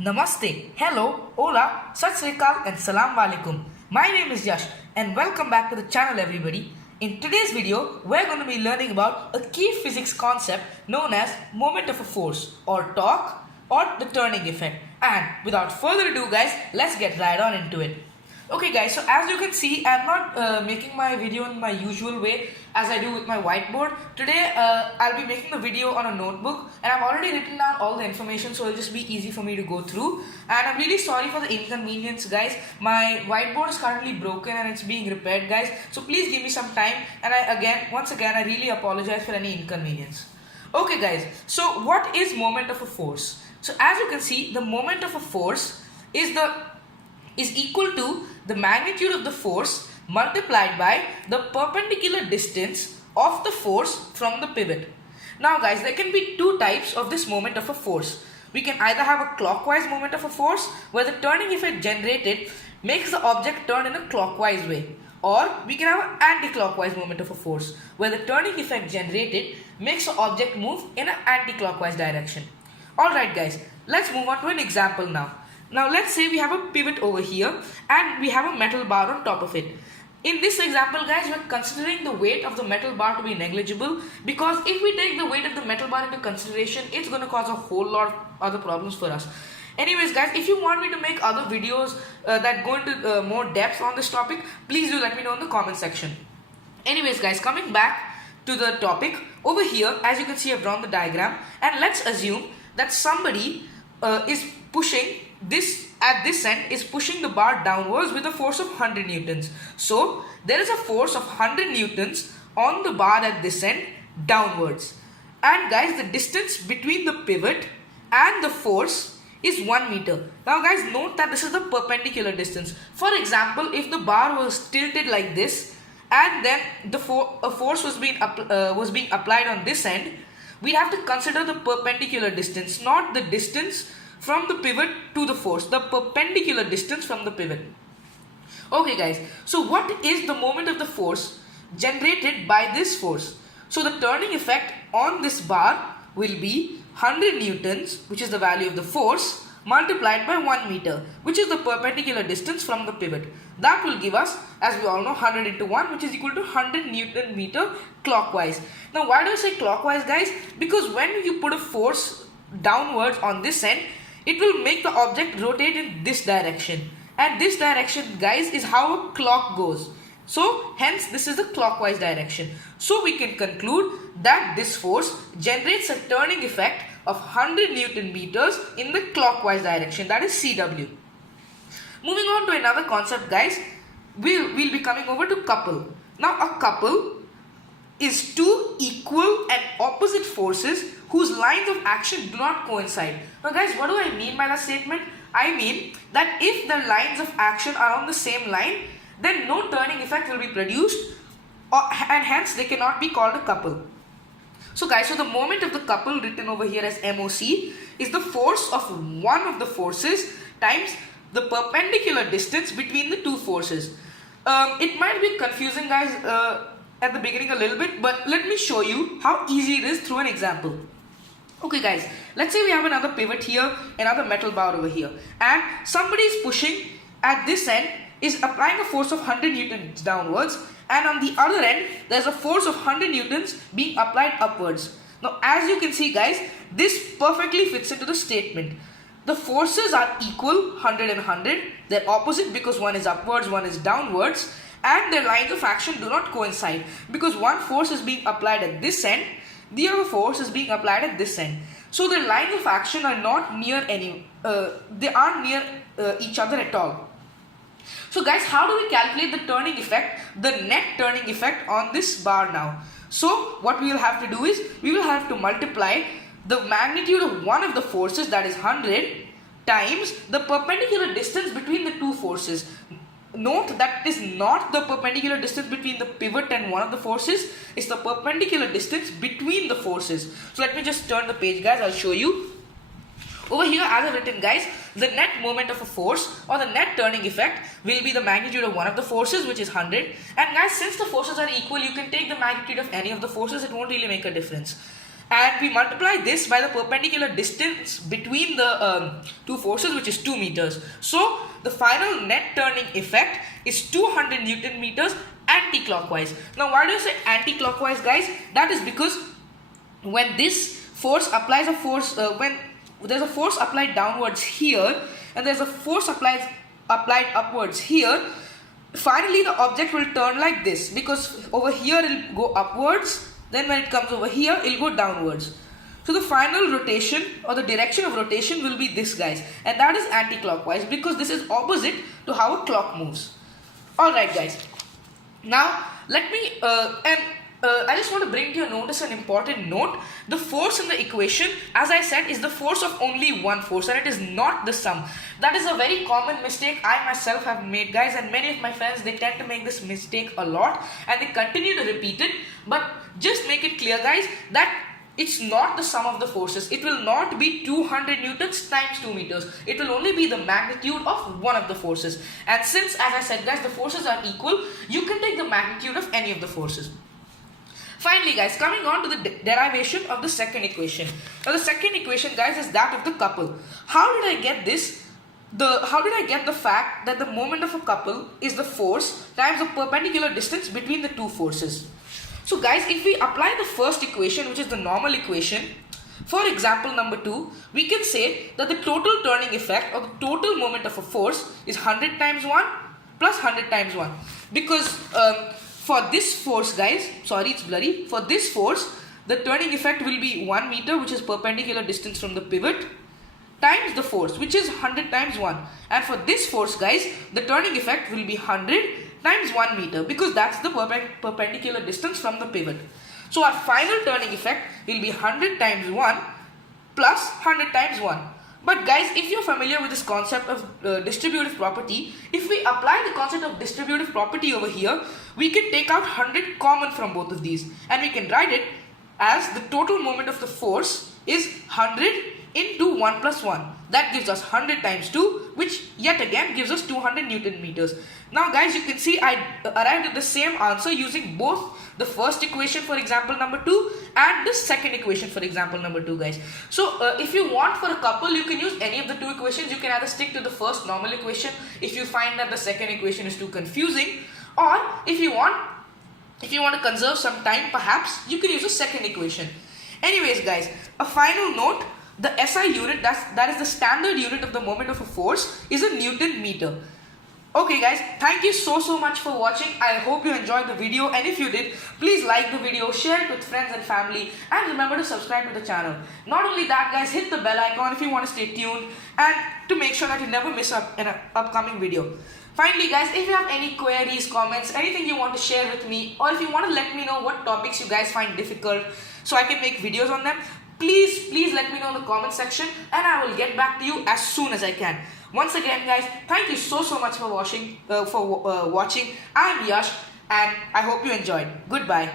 Namaste, hello, hola, Sat Sri Akal and Salam Alaikum. My name is Yash and welcome back to the channel everybody. In today's video, we're going to be learning about a key physics concept known as moment of a force or torque or the turning effect. And without further ado guys, let's get right on into it. Okay guys, so as you can see, I'm not making my video in my usual way as I do with my whiteboard. Today I'll be making the video on a notebook and I've already written down all the information, so it'll just be easy for me to go through. And I'm really sorry for the inconvenience guys. My whiteboard is currently broken and it's being repaired guys, so please give me some time, and once again I really apologize for any inconvenience. Okay guys, so what is moment of a force? So as you can see, the moment of a force is equal to the magnitude of the force multiplied by the perpendicular distance of the force from the pivot. Now guys, there can be two types of this moment of a force. We can either have a clockwise moment of a force where the turning effect generated makes the object turn in a clockwise way, or we can have an anti-clockwise moment of a force where the turning effect generated makes the object move in an anti-clockwise direction. Alright guys, let's move on to an example now. Now let's say we have a pivot over here and we have a metal bar on top of it. In this example guys, we're considering the weight of the metal bar to be negligible, because if we take the weight of the metal bar into consideration, it's going to cause a whole lot of other problems for us. Anyways guys, if you want me to make other videos that go into more depth on this topic, please do let me know in the comment section. Anyways guys, coming back to the topic, over here as you can see I've drawn the diagram, and let's assume that somebody is pushing this at this end, is pushing the bar downwards with a force of 100 newtons. So there is a force of 100 newtons on the bar at this end downwards, and guys the distance between the pivot and the force is 1 meter. Now guys, note that this is the perpendicular distance. For example, if the bar was tilted like this and then a force was being applied on this end, we have to consider the perpendicular distance, not the distance from the pivot to the force, the perpendicular distance from the pivot. Okay guys, so what is the moment of the force generated by this force? So the turning effect on this bar will be 100 newtons, which is the value of the force, multiplied by 1 meter, which is the perpendicular distance from the pivot. That will give us, as we all know, 100 into 1, which is equal to 100 newton meter clockwise. Now why do I say clockwise guys? Because when you put a force downwards on this end, it will make the object rotate in this direction, and this direction guys is how a clock goes. So hence this is the clockwise direction. So we can conclude that this force generates a turning effect of 100 newton meters in the clockwise direction, that is CW. Moving on to another concept guys, we'll be coming over to couple. Now a couple is two equal and opposite forces whose lines of action do not coincide. Now guys, what do I mean by that statement? I mean that if the lines of action are on the same line, then no turning effect will be produced, and hence they cannot be called a couple. So guys, so the moment of the couple, written over here as MOC, is the force of one of the forces times the perpendicular distance between the two forces. It might be confusing guys at the beginning a little bit, but let me show you how easy it is through an example. Okay guys, let's say we have another pivot here, another metal bar over here, and somebody is pushing at this end, is applying a force of 100 newtons downwards, and on the other end there's a force of 100 newtons being applied upwards. Now as you can see guys, this perfectly fits into the statement. The forces are equal, 100 and 100, they're opposite because one is upwards, one is downwards, and their lines of action do not coincide because one force is being applied at this end, the other force is being applied at this end. So their lines of action are not near they aren't near each other at all. So guys, how do we calculate the turning effect, the net turning effect on this bar now? So what we will have to do is, we will have to multiply the magnitude of one of the forces, that is 100, times the perpendicular distance between the two forces. Note that it is not the perpendicular distance between the pivot and one of the forces, it's the perpendicular distance between the forces. So let me just turn the page guys, I'll show you. Over here as I've written guys, the net moment of a force or the net turning effect will be the magnitude of one of the forces, which is 100. And guys, since the forces are equal, you can take the magnitude of any of the forces, it won't really make a difference. and we multiply this by the perpendicular distance between the two forces, which is 2 meters. So the final net turning effect is 200 Newton meters anti-clockwise. Now why do you say anti-clockwise, guys? That is because when this force applies a force, when there's a force applied downwards here and there's a force applied upwards here, finally the object will turn like this, because over here it will go upwards, then when it comes over here it will go downwards. So the final rotation or the direction of rotation will be this, guys, and that is anti-clockwise because this is opposite to how a clock moves. Alright, guys, now let me I just want to bring to your notice an important note. The force in the equation, as I said, is the force of only one force and it is not the sum. That is a very common mistake I myself have made, guys, and many of my friends, they tend to make this mistake a lot and they continue to repeat it. But just make it clear, guys, that it's not the sum of the forces. It will not be 200 newtons times 2 meters. It will only be the magnitude of one of the forces. And since, as I said, guys, the forces are equal, you can take the magnitude of any of the forces. Finally, guys, coming on to the derivation of the second equation. Now the second equation, guys, is that of the couple. How did I get this? How did I get the fact that the moment of a couple is the force times the perpendicular distance between the two forces? So guys, if we apply the first equation, which is the normal equation, for example number 2, we can say that the total turning effect or the total moment of a force is 100 times 1 plus 100 times 1. Because for this force, guys, sorry, it's blurry. For this force, the turning effect will be 1 meter, which is perpendicular distance from the pivot, times the force, which is 100 times 1. And for this force, guys, the turning effect will be 100 times 1 meter, because that's the perpendicular distance from the pivot. So our final turning effect will be 100 times 1 plus 100 times 1. But guys, if you're familiar with this concept of distributive property, if we apply the concept of distributive property over here, we can take out 100 common from both of these and we can write it as the total moment of the force is 100 into 1 plus 1. That gives us 100 times 2, which yet again gives us 200 Newton meters. Now guys, you can see I arrived at the same answer using both the first equation for example number 2 and the second equation for example number 2, guys. So if you want for a couple, you can use any of the two equations. You can either stick to the first normal equation if you find that the second equation is too confusing, or if you want to conserve some time, perhaps you can use the second equation. Anyways, guys, a final note. The SI unit, that is the standard unit of the moment of a force, is a Newton meter. Okay guys, thank you so much for watching. I hope you enjoyed the video, and if you did, please like the video, share it with friends and family, and remember to subscribe to the channel. Not only that, guys, hit the bell icon if you want to stay tuned and to make sure that you never miss an upcoming video. Finally, guys, if you have any queries, comments, anything you want to share with me, or if you want to let me know what topics you guys find difficult so I can make videos on them, please let me know in the comment section and I will get back to you as soon as I can. Once again, guys, thank you so much for watching. I'm Yash and I hope you enjoyed. Goodbye.